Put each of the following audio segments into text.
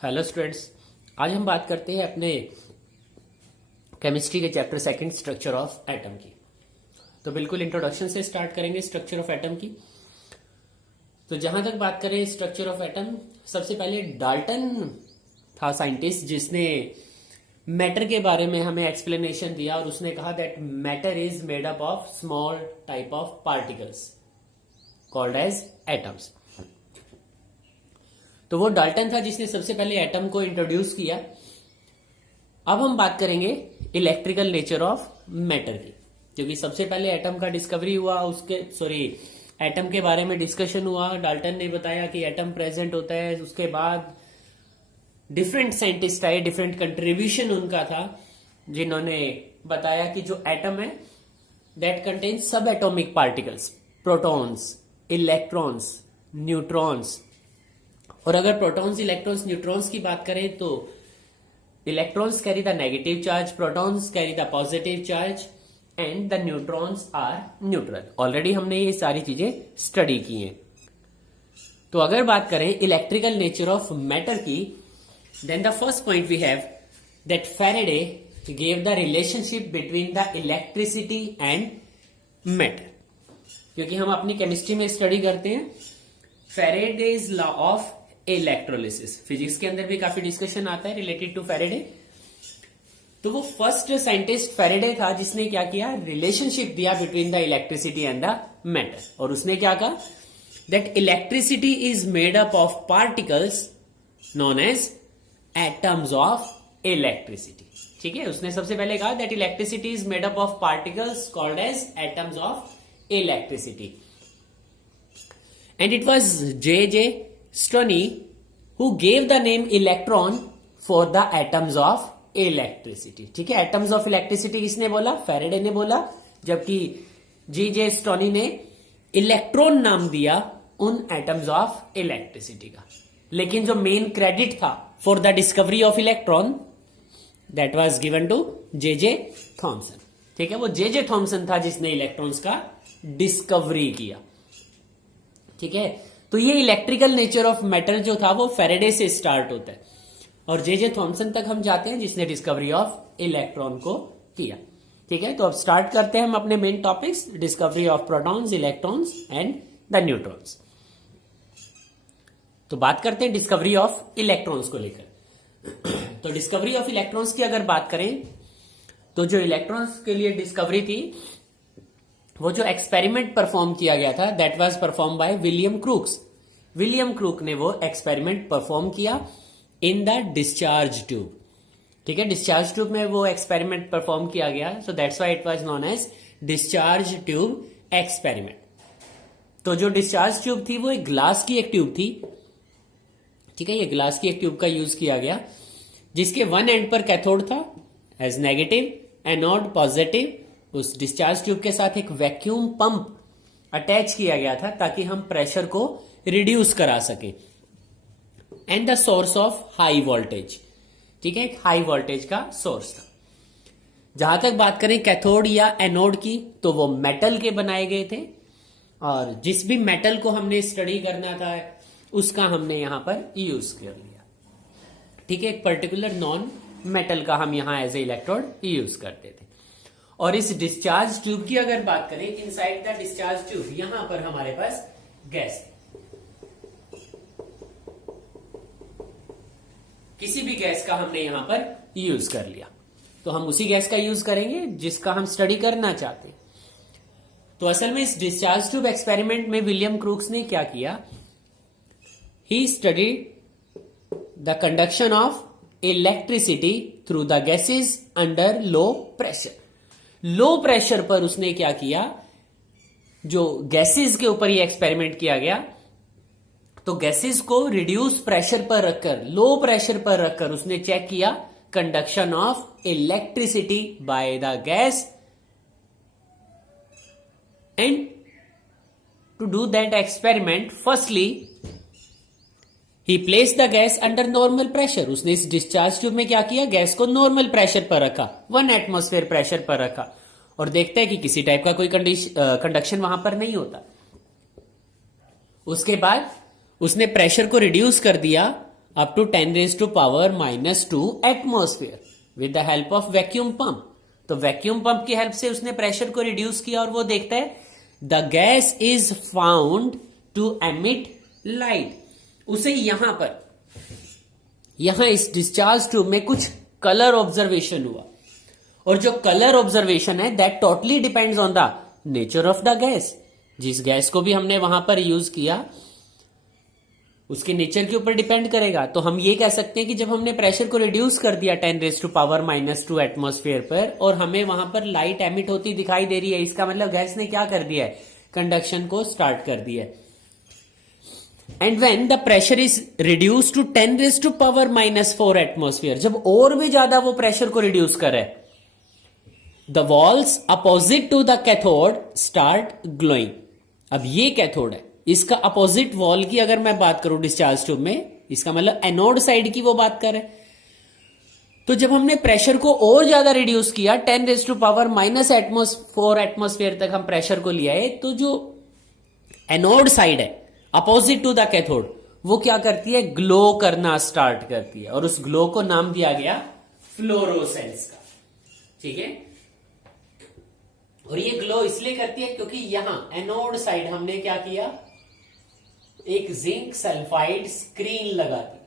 Hello students. आज हम बात करते हैं अपने केमिस्ट्री के chapter second structure of atom की। तो बिल्कुल इंट्रोडक्शन से स्टार्ट करेंगे स्ट्रक्चर ऑफ एटम की। तो जहां तक बात करें स्ट्रक्चर ऑफ एटम, सबसे पहले डाल्टन था साइंटिस्ट जिसने मैटर के बारे में हमें एक्सप्लेनेशन दिया और उसने कहा that matter is made up of small type of particles called as atoms. तो वो डाल्टन था जिसने सबसे पहले एटम को इंट्रोड्यूस किया। अब हम बात करेंगे इलेक्ट्रिकल नेचर ऑफ मैटर की, क्योंकि सबसे पहले एटम का डिस्कवरी हुआ, एटम के बारे में डिस्कशन हुआ। डाल्टन ने बताया कि एटम प्रेजेंट होता है। उसके बाद डिफरेंट साइंटिस्ट आए, डिफरेंट कंट्रीब्यूशन उनका था, जिन्होंने बताया कि जो एटम है दैट कंटेन्स सब atomic particles, protons, electrons, neutrons. और अगर प्रोटॉन्स, इलेक्ट्रॉन्स, न्यूट्रॉन्स की बात करें तो electrons carry the negative charge, protons carry the positive charge and the neutrons are neutral. Already हमने ये सारी चीजें स्टडी की हैं। तो अगर बात करें इलेक्ट्रिकल नेचर ऑफ मैटर की, then the first point we have that Faraday gave the relationship between the electricity and matter. क्योंकि हम अपनी केमिस्ट्री में स्टडी करते हैं Faraday's law of electrolysis. Physics के अंदर भी काफी डिस्कशन आता है रिलेटेड टू फैराडे। तो वो फर्स्ट साइंटिस्ट फैराडे था जिसने क्या किया, रिलेशनशिप दिया between the electricity and the matter. और उसने क्या कहा that electricity is made up of particles known as atoms of electricity. ठीक है, उसने सबसे पहले कहा that electricity is made up of particles called as atoms of electricity. And it was J.J. Stoney who gave the name electron for the atoms of electricity. ठीक है, atoms of electricity किसने बोला? फैराडे ने बोला, जबकि J.J. Stoney ने electron नाम दिया उन एटम्स ऑफ इलेक्ट्रिसिटी का। लेकिन जो मेन क्रेडिट था for the discovery of electron that was given to J.J. Thomson. ठीक है, वो J.J. थॉमसन था जिसने इलेक्ट्रॉन्स का डिस्कवरी किया। ठीक है, तो ये इलेक्ट्रिकल नेचर ऑफ मैटर जो था वो फैराडे से स्टार्ट होता है और J.J. थॉमसन तक हम जाते हैं जिसने डिस्कवरी ऑफ इलेक्ट्रॉन को किया। ठीक है, तो अब स्टार्ट करते हैं हम अपने main topics, discovery of protons, electrons and the neutrons. तो बात करते हैं डिस्कवरी ऑफ इलेक्ट्रॉन्स को लेकर। तो डिस्कवरी ऑफ इलेक्ट्रॉन्स की अगर बात करें तो जो इलेक्ट्रॉन्स के लिए डिस्कवरी थी, वो जो एक्सपेरिमेंट परफॉर्म किया गया था that was perform by William crooks. William crook ने वो एक्सपेरिमेंट परफॉर्म किया इन द डिस्चार्ज ट्यूब। ठीक है, डिस्चार्ज ट्यूब में वो एक्सपेरिमेंट परफॉर्म किया गया, so that's why it was known as discharge tube experiment. तो जो डिस्चार्ज ट्यूब थी वो एक ग्लास की एक ट्यूब थी। ठीक है, ये ग्लास की एक ट्यूब का यूज किया गया जिसके वन एंड पर कैथोड था एज नेगेटिव, एनोड पॉजिटिव। उस डिस्चार्ज ट्यूब के साथ एक वैक्यूम पंप अटैच किया गया था ताकि हम प्रेशर को रिड्यूस करा सके, and the source of high voltage. ठीक है, एक हाई वोल्टेज का सोर्स था। जहां तक बात करें कैथोड या एनोड की, तो वो मेटल के बनाए गए थे और जिस भी मेटल को हमने स्टडी करना था उसका हमने यहां पर यूज कर लिया। ठीक है, एक पर्टिकुलर नॉन मेटल का हम यहां एज ए इलेक्ट्रोड यूज करते थे। और इस डिस्चार्ज ट्यूब की अगर बात करें, इनसाइड द डिस्चार्ज ट्यूब यहां पर हमारे पास गैस, किसी भी गैस का हमने यहां पर यूज कर लिया, तो हम उसी गैस का यूज करेंगे जिसका हम स्टडी करना चाहते हैं। तो असल में इस डिस्चार्ज ट्यूब एक्सपेरिमेंट में विलियम क्रूक्स ने क्या किया, he studied the conduction of electricity through the gases under low pressure. Low pressure पर उसने क्या किया, जो गैसेस के ऊपर ये एक्सपेरिमेंट किया गया, तो गैसेस को रिड्यूस प्रेशर पर रखकर, लो प्रेशर पर रखकर उसने चेक किया conduction of electricity by the gas, and to do that experiment firstly he place the gas under normal pressure. उसने इस डिस्चार्ज ट्यूब में क्या किया, गैस को नॉर्मल प्रेशर पर रखा, 1 एटमॉस्फेयर प्रेशर पर रखा, और देखता है कि किसी टाइप का कोई कंडक्शन वहां पर नहीं होता। उसके बाद उसने प्रेशर को रिड्यूस कर दिया up to 10⁻⁻² atmosphere with the help of vacuum pump. तो वैक्यूम पंप की हेल्प से उसने प्रेशर को रिड्यूस किया और वो देखता है the gas is found to emit light. उसे यहां इस डिस्चार्ज ट्यूब में कुछ कलर ऑब्जर्वेशन हुआ, और जो कलर ऑब्जर्वेशन है that totally depends on the nature of the gas. जिस गैस को भी हमने वहां पर यूज किया उसके नेचर के ऊपर डिपेंड करेगा। तो हम ये कह सकते हैं कि जब हमने प्रेशर को रिड्यूस कर दिया 10⁻⁻² एटमॉस्फेयर पर और हमें वहां पर लाइट एमिट होती दिखाई दे रही है, इसका मतलब गैस ने क्या कर दिया है, कंडक्शन को स्टार्ट कर दिया है। And when the pressure is reduce to 10⁻⁻⁴ atmosphere, जब और भी ज्यादा वो प्रेशर को रिड्यूस करे, the walls opposite to the cathode start glowing. अब ये कैथोड है, इसका अपोजिट वॉल की अगर मैं बात करूं डिस्चार्ज ट्यूब में, इसका मतलब एनोड साइड की वो बात करें, तो जब हमने प्रेशर को और ज्यादा रिड्यूस किया 10⁻⁻⁴ एटमॉस्फेयर तक हम प्रेशर को लिया है, तो जो एनोड साइड है अपोजिट टू द कैथोड वो क्या करती है, ग्लो करना स्टार्ट करती है, और उस ग्लो को नाम दिया गया फ्लोरोसेंस का। ठीक है, और ये ग्लो इसलिए करती है क्योंकि यहां एनोड साइड हमने क्या किया, एक जिंक सल्फाइड स्क्रीन लगा दी।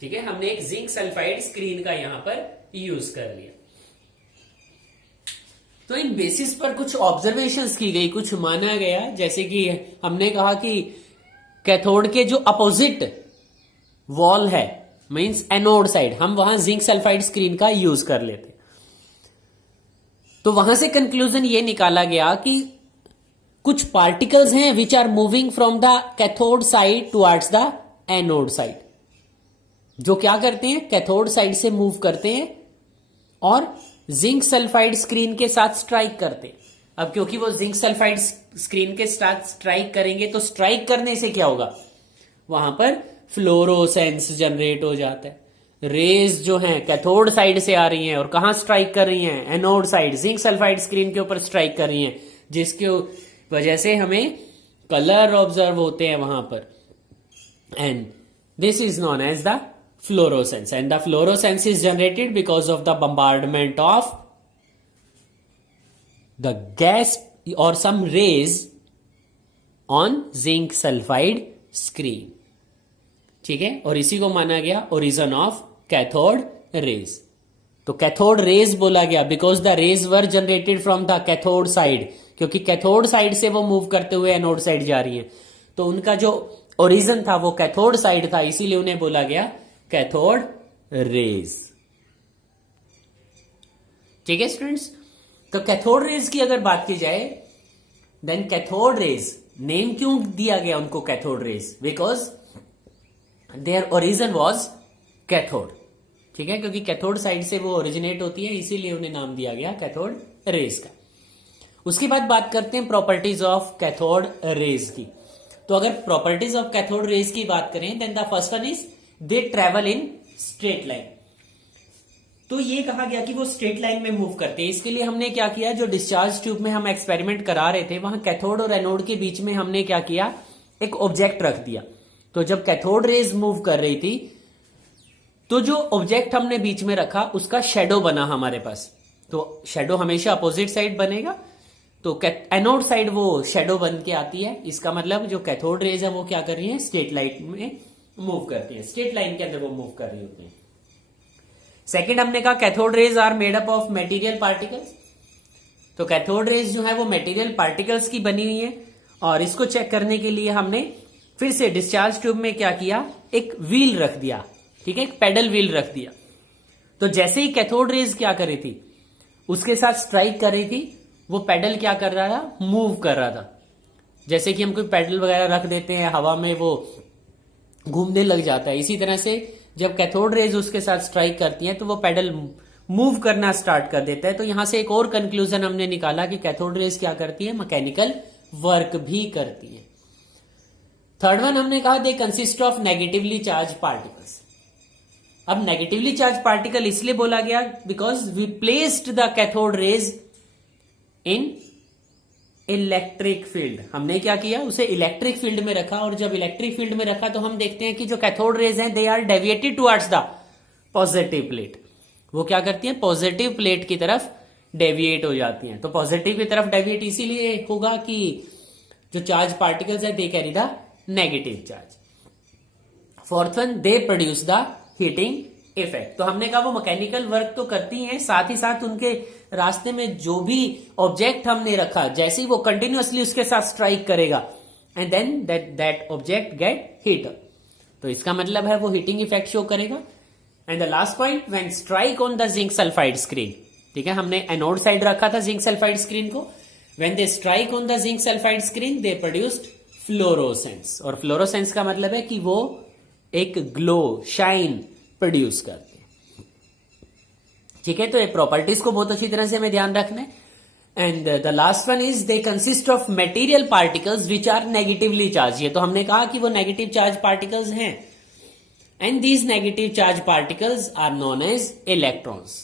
ठीक है, हमने एक जिंक सल्फाइड स्क्रीन का यहां पर यूज कर लिया। तो इन बेसिस पर कुछ ऑब्जर्वेशंस की गई, कुछ माना गया, जैसे कि हमने कहा कि कैथोड के जो अपोजिट वॉल है मींस एनोड साइड, हम वहां जिंक सल्फाइड स्क्रीन का यूज कर लेते। तो वहां से कंक्लूजन ये निकाला गया कि कुछ पार्टिकल्स हैं which are moving from the cathode side towards the anode side, जो क्या करते हैं, कैथोड साइड से मूव करते हैं और जिंक सल्फाइड स्क्रीन के साथ स्ट्राइक करते हैं। अब क्योंकि वो जिंक सल्फाइड स्क्रीन के साथ स्ट्राइक करेंगे तो स्ट्राइक करने से क्या होगा, वहां पर फ्लोरोसेंस जनरेट हो जाता है। रेज जो हैं कैथोड साइड से आ रही हैं और कहां स्ट्राइक कर रही हैं, anode side, zinc sulphide screen के ऊपर स्ट्राइक कर रही हैं, जिसके वजह से हमें कलर ऑब्जर्व होते हैं वहां पर, and this is known as the fluorescence, and the fluorescence is generated because of the bombardment of the gas or some rays on zinc sulfide screen। ठीक है, और इसी को माना गया ओरिजिन ऑफ कैथोड रेज। तो कैथोड रेज बोला गया because the raise were generated from the cathode side, क्योंकि कैथोड साइड से वो मूव करते हुए एनोड साइड जा रही है, तो उनका जो ओरिजिन था वो कैथोड साइड था, इसीलिए उन्हें बोला गया कैथोड रेज। ठीक है स्टूडेंट्स, तो कैथोड रेज की अगर बात की जाए, देन कैथोड रेज नेम क्यों दिया गया उनको cathode rays, because their origin was cathode. ठीक है, क्योंकि कैथोड साइड से वो ओरिजिनेट होती है, इसीलिए उन्हें नाम दिया गया कैथोड रेज का। उसके बाद बात करते हैं प्रॉपर्टीज ऑफ कैथोड रेज की। तो अगर प्रॉपर्टीज ऑफ कैथोड रेज की बात करें, then the first one is they travel in straight line. तो ये कहा गया कि वो स्ट्रेट लाइन में मूव करते हैं। इसके लिए हमने क्या किया, जो डिस्चार्ज ट्यूब में हम एक्सपेरिमेंट करा रहे थे वहां कैथोड और एनोड के बीच में हमने क्या किया, एक ऑब्जेक्ट रख दिया। तो जब कैथोड रेज मूव कर रही थी तो जो ऑब्जेक्ट हमने बीच में रखा उसका शेडो बना हमारे पास। तो शेडो हमेशा अपोजिट साइड बनेगा, तो एनोड साइड वो शेडो बन के आती है। इसका मतलब जो कैथोड रेज है वो क्या कर रही है, स्ट्रेट लाइन में मूव करती है, स्ट्रेट लाइन के अंदर वो मूव कर रही होती है। सेकंड हमने कहा cathode rays are made up of material particles. तो कैथोड रेज जो है वो मटेरियल पार्टिकल्स की बनी हुई है, और इसको चेक करने के लिए हमने फिर से डिस्चार्ज ट्यूब में क्या किया, एक व्हील रख दिया। ठीक है, एक पेडल व्हील रख दिया। तो जैसे ही कैथोड रेज क्या कर रही थी, उसके साथ स्ट्राइक कर रही थी, वो पेडल क्या कर रहा था, मूव कर रहा था। जैसे कि हम कोई पेडल वगैरह रख देते हैं हवा में, वो घूमने लग जाता है। इसी तरह से जब कैथोड रेज उसके साथ स्ट्राइक करती है तो वो पेडल मूव करना स्टार्ट कर देता है। तो यहां से एक और कंक्लूजन हमने निकाला कि कैथोड रेज क्या करती है, मैकेनिकल वर्क भी करती है। थर्ड वन हमने कहा they consist of negatively charge particles. अब नेगेटिवली चार्ज पार्टिकल इसलिए बोला गया because we placed the cathode rays in electric field. हमने क्या किया, उसे इलेक्ट्रिक फील्ड में रखा, और जब इलेक्ट्रिक फील्ड में रखा तो हम देखते हैं कि जो कैथोड रेज हैं they are deviated towards the positive plate. वो क्या करती हैं, पॉजिटिव प्लेट की तरफ डेविएट हो जाती हैं। तो पॉजिटिव की तरफ डेविएट इसीलिए होगा कि जो चार्ज पार्टिकल्स है they carry the negative charge. Fourth one, they produce the heating effect. तो हमने कहा वो मैकेनिकल वर्क तो करती हैं, साथ ही साथ उनके रास्ते में जो भी ऑब्जेक्ट हमने रखा, जैसे ही वो कंटिन्यूअसली उसके साथ स्ट्राइक करेगा and then that object get heat, तो इसका मतलब है वो हीटिंग इफेक्ट शो करेगा। And the last point, when strike on the zinc sulphide screen, ठीक है, हमने एनोड साइड रखा था जिंक सल्फाइड स्क्रीन को, when they strike on the zinc sulphide screen they produced fluorescence. और फ्लोरोसेंस का मतलब है कि वो एक ग्लो, शाइन प्रोड्यूस करते हैं, ठीक है। तो ये प्रॉपर्टीज को बहुत अच्छी तरह से हमें ध्यान रखना है। And the last one is they consist of material particles which are negatively charged. ये तो हमने कहा कि वो नेगेटिव चार्ज पार्टिकल्स हैं, and these negative charge particles are known as electrons,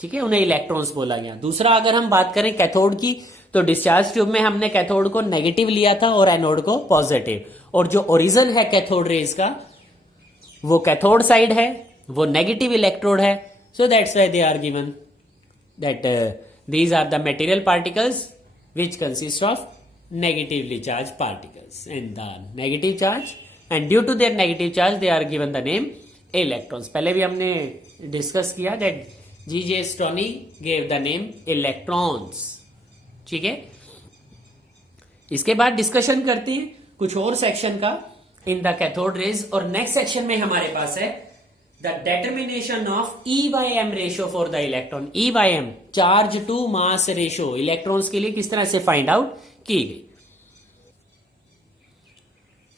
ठीक है, उन्हें इलेक्ट्रॉन्स बोला गया। दूसरा, अगर हम बात करें कैथोड की, तो डिस्चार्ज ट्यूब में हमने कैथोड को नेगेटिव लिया था और एनोड को पॉजिटिव, और जो ओरिजिन है कैथोड रेज का वो कैथोड साइड है, वो नेगेटिव इलेक्ट्रोड है। So that's why they are given that these are the material particles which consist of negatively charge particles, and the negative charge and due to their negative charge they are given the name electrons. पहले भी हमने discuss किया that G J Stoney gave the name electrons, ठीक है। इसके बाद discussion करते हैं कुछ और सेक्शन का इन द कैथोड रेज, और नेक्स्ट सेक्शन में हमारे पास है the determination of e by m ratio for the electron. E by m, charge to mass ratio, electrons के लिए किस तरह से फाइंड आउट की गई।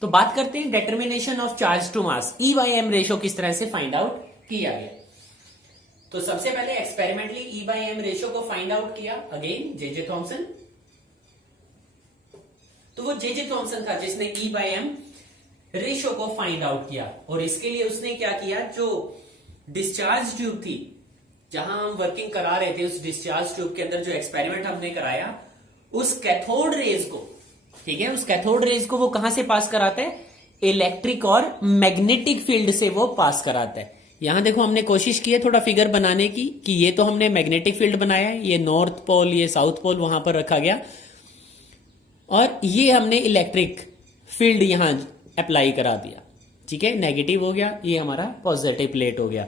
तो बात करते हैं determination of charge to mass, e by m ratio किस तरह से फाइंड आउट किया गया। तो सबसे पहले experimentally e by m ratio को फाइंड आउट किया अगेन जे थॉमसन। तो वो जे थॉमसन था जिसने ई बाई एम रेशियो को फाइंड आउट किया, और इसके लिए उसने क्या किया, जो डिस्चार्ज ट्यूब थी जहां हम वर्किंग करा रहे थे, उस डिस्चार्ज ट्यूब के अंदर जो एक्सपेरिमेंट हमने कराया, उस कैथोड रेज को, ठीक है, उस कैथोड रेज को वो कहां से पास कराता है, इलेक्ट्रिक और मैग्नेटिक फील्ड से वो पास कराता है। यहां देखो हमने कोशिश की है थोड़ा फिगर बनाने की, कि ये तो हमने मैग्नेटिक फील्ड बनाया है, ये नॉर्थ पोल, ये साउथ पोल वहां पर रखा गया, और ये हमने इलेक्ट्रिक फील्ड यहां अप्लाई करा दिया, ठीक है, नेगेटिव हो गया, ये हमारा पॉजिटिव प्लेट हो गया।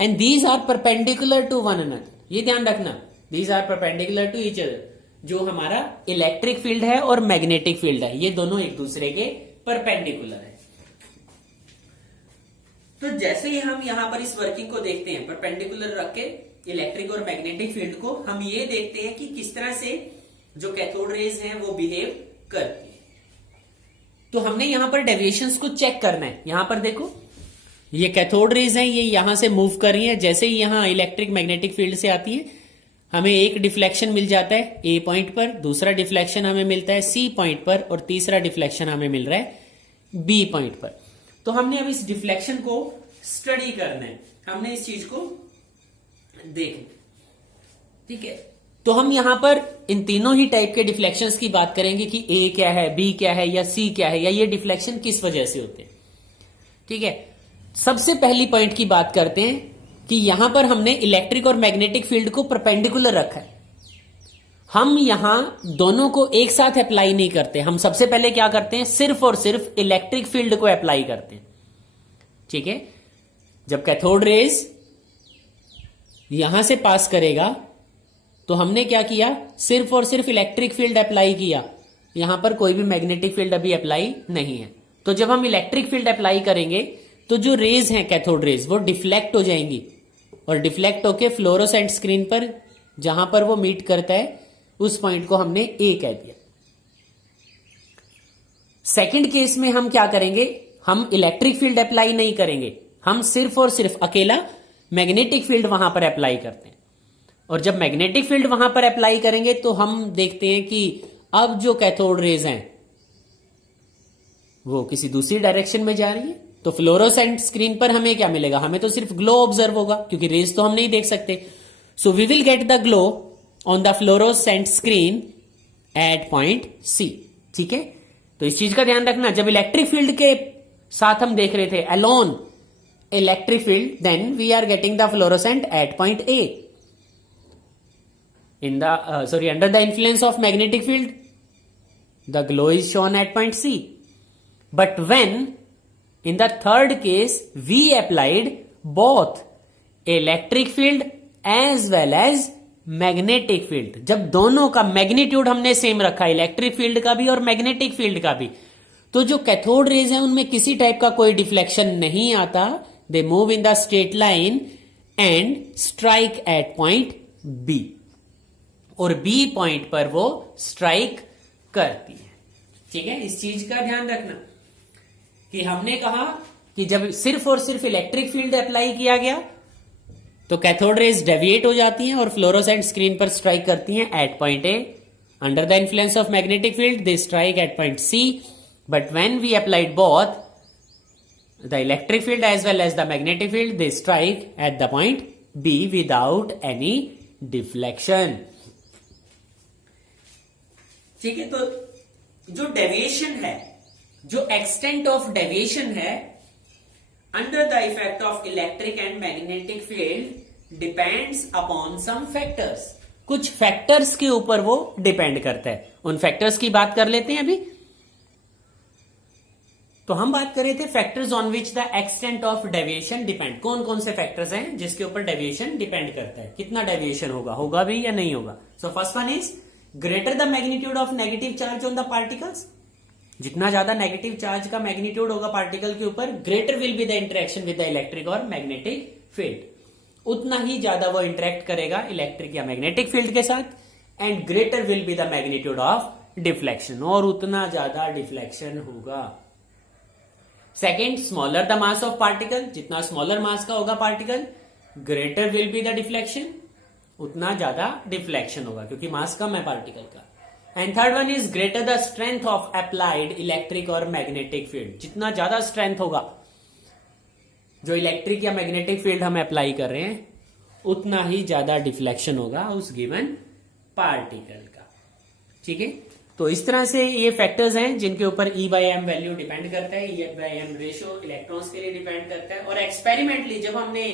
And these are perpendicular to one another, ये ध्यान रखना, these are perpendicular to each other. जो हमारा इलेक्ट्रिक फील्ड है और मैग्नेटिक फील्ड है, ये दोनों एक दूसरे के परपेंडिकुलर है। तो जैसे ही हम यहां पर इस वर्किंग को देखते हैं परपेंडिकुलर रख के इलेक्ट्रिक और मैग्नेटिक फील्ड को, हम ये देखते हैं कि किस तरह से जो कैथोड रेज हैं वो बिहेव करती है। तो हमने यहां पर डेविएशंस को चेक करना है। यहां पर देखो ये कैथोड रेज हैं, ये यहां से मूव कर रही है, जैसे ही यहां इलेक्ट्रिक मैग्नेटिक फील्ड से आती है हमें एक डिफ्लेक्शन मिल जाता है ए पॉइंट पर, दूसरा डिफ्लेक्शन हमें मिलता है सी पॉइंट पर, और तीसरा डिफ्लेक्शन हमें मिल रहा है बी पॉइंट पर। तो हमने अब इस डिफ्लेक्शन को स्टडी करना है, हमने इस चीज को देखना, ठीक है। तो हम यहां पर इन तीनों ही टाइप के डिफ्लेक्शंस की बात करेंगे कि ए क्या है, बी क्या है, या सी क्या है, या ये डिफ्लेक्शन किस वजह से होते हैं, ठीक है। सबसे पहली पॉइंट की बात करते हैं कि यहां पर हमने इलेक्ट्रिक और मैग्नेटिक फील्ड को परपेंडिकुलर रखा है। हम यहां दोनों को एक साथ अप्लाई नहीं करते, हम सबसे पहले क्या करते हैं, सिर्फ और सिर्फ इलेक्ट्रिक फील्ड को अप्लाई करते हैं, ठीक है। जब कैथोड रेज यहां से पास करेगा तो हमने क्या किया, सिर्फ और सिर्फ इलेक्ट्रिक फील्ड अप्लाई किया, यहां पर कोई भी मैग्नेटिक फील्ड अभी अप्लाई नहीं है। तो जब हम इलेक्ट्रिक फील्ड अप्लाई करेंगे तो जो रेज हैं कैथोड रेज वो डिफ्लेक्ट हो जाएंगी, और डिफ्लेक्ट होके फ्लोरोसेंट स्क्रीन पर जहां पर वो मीट करता है उस पॉइंट को हमने ए कह दिया। सेकंड केस में हम क्या करेंगे, हम इलेक्ट्रिक फील्ड अप्लाई नहीं करेंगे, हम सिर्फ और सिर्फ अकेला मैग्नेटिक फील्ड वहां पर अप्लाई करते हैं। और जब मैग्नेटिक फील्ड वहां पर अप्लाई करेंगे तो हम देखते हैं कि अब जो कैथोड रेज हैं वो किसी दूसरी डायरेक्शन में जा रही है। तो फ्लोरोसेंट स्क्रीन पर हमें क्या मिलेगा, हमें तो सिर्फ ग्लो ऑब्जर्व होगा, क्योंकि रेज तो हम नहीं देख सकते। So we will get the glow on the fluorescent screen at point C. ठीक है, तो इस चीज का ध्यान रखना, जब इलेक्ट्रिक फील्ड के साथ हम देख रहे थे alone electric field, then we are getting the fluorescent at point A. In the sorry under the influence of magnetic field the glow is shown at point C. But when in the third case we applied both electric field as well as magnetic field, जब दोनों का magnitude हमने same रखा, electric field का भी और magnetic field का भी, तो जो कैथोड रेज है उनमें किसी टाइप का कोई डिफ्लेक्शन नहीं आता। They move in the straight line and strike at point B, और बी पॉइंट पर वो स्ट्राइक करती है। ठीक है, इस चीज का ध्यान रखना कि हमने कहा कि जब सिर्फ और सिर्फ इलेक्ट्रिक फील्ड अप्लाई किया गया तो कैथोड रेज डेविएट हो जाती हैं और फ्लोरोसेंट स्क्रीन पर स्ट्राइक करती हैं at point A. Under the influence of magnetic field they strike at point C, but when we applied both the electric field as well as the magnetic field they strike at the point B without any deflection. ठीक है, तो जो deviation है, जो extent of deviation है under the effect of electric and magnetic field depends upon some factors. कुछ factors के ऊपर वो डिपेंड करता है। उन फैक्टर्स की बात कर लेते हैं अभी। तो हम बात कर रहे थे factors on which the extent of deviation depend. कौन कौन से फैक्टर्स हैं जिसके ऊपर डेविएशन डिपेंड करता है, कितना डेविएशन होगा भी या नहीं होगा। So first one is greater the magnitude of negative charge on the particles. जितना ज्यादा नेगेटिव चार्ज का मैग्नीट्यूड होगा पार्टिकल के ऊपर, greater will be the interaction with the electric और मैग्नेटिक फील्ड, उतना ही ज्यादा वो इंटरेक्ट करेगा इलेक्ट्रिक या मैग्नेटिक फील्ड के साथ, and greater will be the magnitude of deflection, और उतना ज्यादा डिफ्लेक्शन होगा। Second, smaller the mass of particle. जितना स्मॉलर मास का होगा particle, greater will be the deflection, उतना ज्यादा डिफ्लेक्शन होगा क्योंकि मास कम है पार्टिकल का। And third one is greater the strength of applied electric और मैग्नेटिक फील्ड। जितना ज्यादा स्ट्रेंथ होगा जो इलेक्ट्रिक या मैग्नेटिक फील्ड हम अप्लाई कर रहे हैं, उतना ही ज्यादा डिफ्लेक्शन होगा उस गिवन पार्टिकल का। ठीक है, तो इस तरह से ये फैक्टर्स हैं जिनके ऊपर E/m वैल्यू डिपेंड करता है। E/m रेशियो इलेक्ट्रॉन्स के लिए डिपेंड करता है। और एक्सपेरिमेंटली जब हमने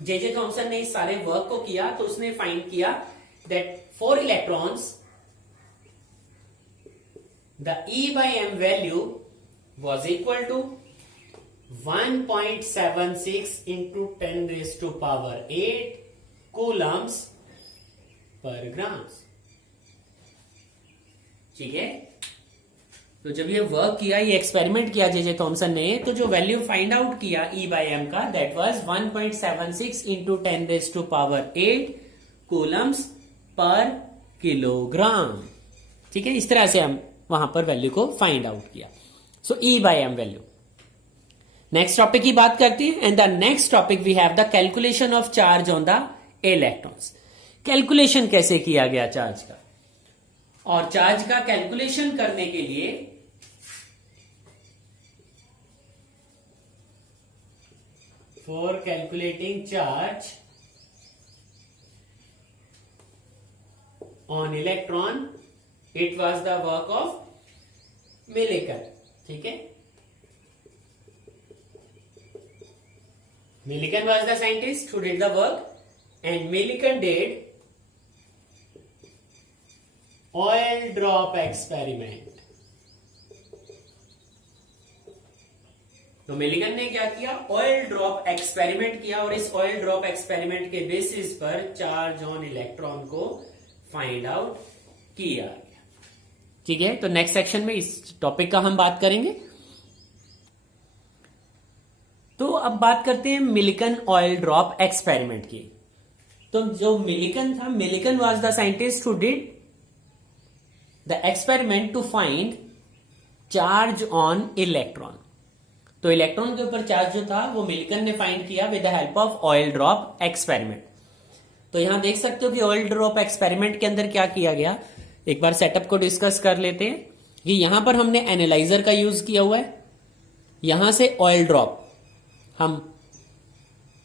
जे थॉमसन ने इस सारे वर्क को किया तो उसने फाइंड किया that for electrons the E/m value was equal to 1.76 into 10 raised to power 8 coulombs per grams। ठीक है, तो जब ये वर्क किया, ये एक्सपेरिमेंट किया जे थॉमसन ने, तो जो वैल्यू फाइंड आउट किया E/m का, that was 1.76 into 10 raise to power 8 coulombs per kilogram. ठीक है, इस तरह से हम वहां पर वैल्यू को फाइंड आउट किया। सो E/m वैल्यू। नेक्स्ट टॉपिक की बात करते हैं, and the next topic we have the calculation of charge on the electrons. Calculation कैसे किया गया चार्ज का, और चार्ज का कैलकुलेशन करने के लिए for calculating charge on electron, it was the work of Millikan. ठीक है, Millikan was the scientist who did the work, and Millikan did oil drop experiment. तो मिलिकन ने क्या किया, ऑयल ड्रॉप एक्सपेरिमेंट किया, और इस ऑयल ड्रॉप एक्सपेरिमेंट के बेसिस पर चार्ज ऑन इलेक्ट्रॉन को फाइंड आउट किया गया। ठीक है, तो नेक्स्ट सेक्शन में इस टॉपिक का हम बात करेंगे। तो अब बात करते हैं मिलिकन ऑयल ड्रॉप एक्सपेरिमेंट की। तो जो मिलिकन था, Millikan was the scientist who did the experiment to find charge on electron. तो इलेक्ट्रॉन के ऊपर चार्ज जो था वो मिलिकन ने फाइंड किया with the help of oil drop experiment. तो यहां देख सकते हो कि ऑयल ड्रॉप एक्सपेरिमेंट के अंदर क्या किया गया, एक बार सेटअप को डिस्कस कर लेते हैं। कि यहां पर हमने एनालाइजर का यूज किया हुआ है, यहां से ऑयल ड्रॉप हम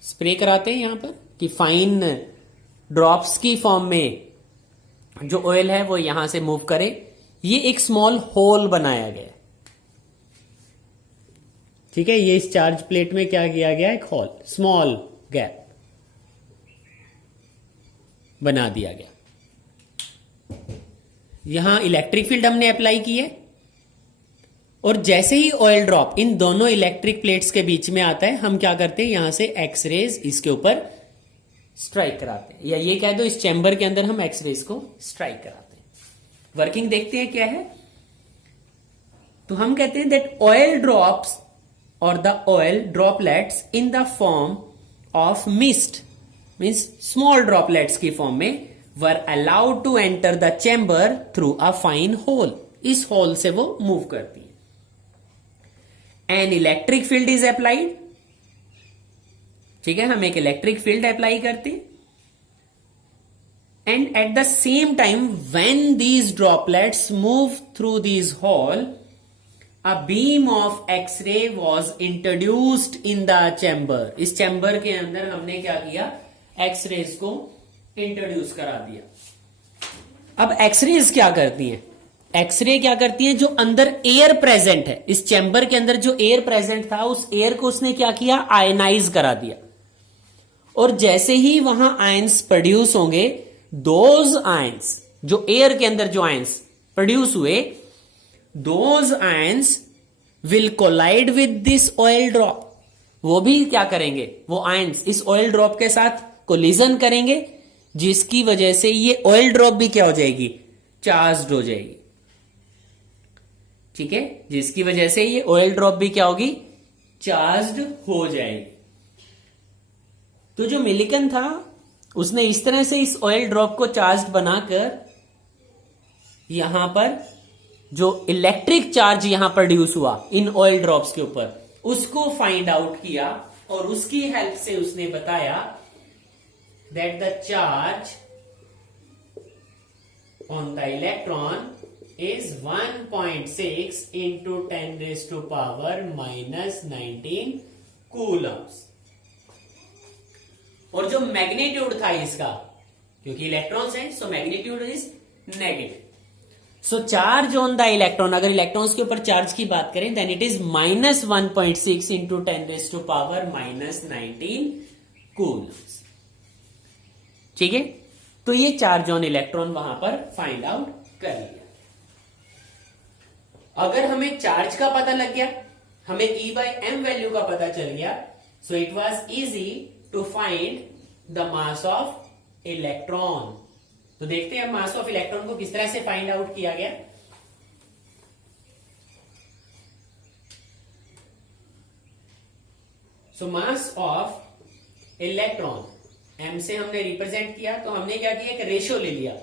स्प्रे कराते हैं यहां पर कि फाइन ड्रॉप्स की फॉर्म में जो ऑयल है वो यहां से मूव करे। ये एक स्मॉल होल बनाया गया, ठीक है। ये इस चार्ज प्लेट में क्या किया गया, एक होल, स्मॉल गैप बना दिया गया। यहां इलेक्ट्रिक फील्ड हमने अप्लाई की है, और जैसे ही ऑयल ड्रॉप इन दोनों इलेक्ट्रिक प्लेट्स के बीच में आता है, हम क्या करते हैं, यहां से एक्सरेज इसके ऊपर स्ट्राइक कराते हैं, या ये कह दो इस चैम्बर के अंदर हम एक्सरेज को स्ट्राइक कराते हैं। वर्किंग देखते हैं क्या है। तो हम कहते हैं दैट ऑयल ड्रॉप्स और the oil droplets in the form of mist, means small droplets की फॉर्म में, were allowed to enter the chamber through a fine hole. इस होल से वो मूव करती है। An electric field is applied, ठीक है, हम एक इलेक्ट्रिक फील्ड अप्लाई करते हैं। And at the same time when these droplets move through these hole, a beam of X-ray was introduced in the chamber. इस चैम्बर के अंदर हमने क्या किया, एक्सरेज को इंट्रोड्यूस करा दिया। अब एक्सरेज क्या करती हैं, एक्सरे क्या करती है, जो अंदर एयर प्रेजेंट है, इस चैम्बर के अंदर जो एयर प्रेजेंट था, उस एयर को उसने क्या किया, आयनाइज करा दिया। और जैसे ही वहां आयंस प्रोड्यूस होंगे, दोज आयंस, जो एयर के अंदर जो आयंस प्रोड्यूस हुए, those ions will collide with this oil drop. वो भी क्या करेंगे, वो आयंस इस ऑयल ड्रॉप के साथ कोलिजन करेंगे, जिसकी वजह से ये ऑयल ड्रॉप भी क्या हो जाएगी, चार्ज्ड हो जाएगी, ठीक है। जिसकी वजह से ये ऑयल ड्रॉप भी क्या होगी, चार्ज्ड हो जाएगी। तो जो मिलिकन था, उसने इस तरह से इस ऑयल ड्रॉप को चार्ज्ड बनाकर यहां पर जो इलेक्ट्रिक चार्ज यहां प्रोड्यूस हुआ इन ऑयल ड्रॉप्स के ऊपर, उसको फाइंड आउट किया, और उसकी हेल्प से उसने बताया that the charge on the electron is 1.6 into 10 raised to power minus 19 coulombs। और जो मैग्नीट्यूड था इसका, क्योंकि इलेक्ट्रॉन्स हैं, so magnitude is negative. So charge on the electron, अगर इलेक्ट्रॉन्स के ऊपर चार्ज की बात करें, then it is -1.6 into 10 raise to power -19 coulombs, ठीक है। तो ये चार्ज ऑन इलेक्ट्रॉन वहां पर फाइंड आउट कर लिया। अगर हमें चार्ज का पता लग गया, हमें E/m वैल्यू का पता चल गया, so it was easy to find the mass of electron. तो देखते हैं मास ऑफ इलेक्ट्रॉन को किस तरह से फाइंड आउट किया गया। सो मास ऑफ इलेक्ट्रॉन m से हमने रिप्रेजेंट किया, तो हमने क्या किया, एक रेशियो ले लिया।